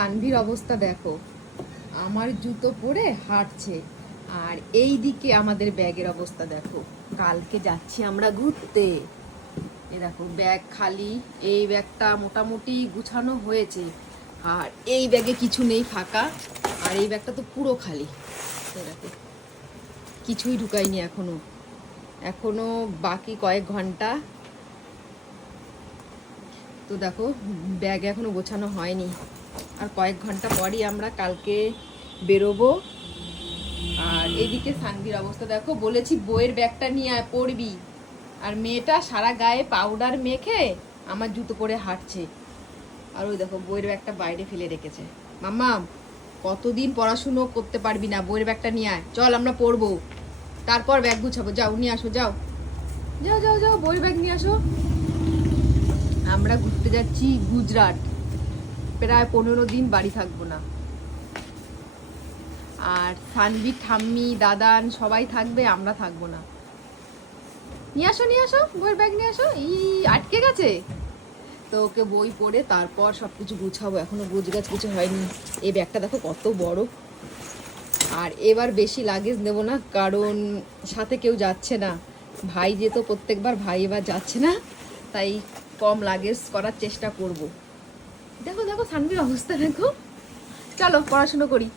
সানভির অবস্থা দেখো, আমার জুতো পরে হাঁটছে, আর এই দিকে আমাদের ব্যাগের অবস্থা দেখো। কালকে যাচ্ছি আমরা ঘুরতে, এ দেখো ব্যাগ খালি। এই ব্যাগটা মোটামুটি গুছানো হয়েছে, আর এই ব্যাগে কিছু নেই, ফাঁকা। আর এই ব্যাগটা তো পুরো খালি। এ দেখো কিছুই ঢুকাইনি এখনো, এখনো বাকি কয়েক ঘন্টা। তো দেখো ব্যাগ এখনো গোছানো হয়নি, আর কয়েক ঘন্টা পরই আমরা কালকে বেরোবো। আর এইদিকে সানভির অবস্থা দেখো, বলেছি বইয়ের ব্যাগটা নিয়ে আয় পড়বি, আর মেয়েটা সারা গায়ে পাউডার মেখে আমার জুতো পরে হাঁটছে। আর ওই দেখো বইয়ের ব্যাগটা বাইরে ফেলে রেখেছে। মাম্মা কতদিন পড়াশুনো করতে পারবি না, বইয়ের ব্যাগটা নিয়ে আয়, চল আমরা পড়বো, তারপর ব্যাগ গুছাবো। যাও নিয়ে আসো, যাও যাও যাও যাও বইয়ের ব্যাগ নিয়ে আসো। আমরা ঘুরতে যাচ্ছি গুজরাট, প্রায় 15 দিন বাড়ি থাকবো না। আর সানভি, ঠাম্মি, দাদান সবাই থাকবে, আমরা থাকবো না। নিয়ে আসো বইয়ের ব্যাগ নিয়ে আসো। আটকে গেছে তো, ওকে বই পড়ে তারপর সব কিছু গুছাবো, এখনো গুছগাছ কিছু হয়নি। এই ব্যাগটা দেখো কত বড়। আর এবার বেশি লাগেজ নেব না, কারণ সাথে কেউ যাচ্ছে না। ভাই যেত প্রত্যেকবার, ভাই এবার যাচ্ছে না, তাই কম লাগেজ করার চেষ্টা করব। দেখো দেখো সানভির অবস্থা দেখো। চলো পড়াশুনো করি।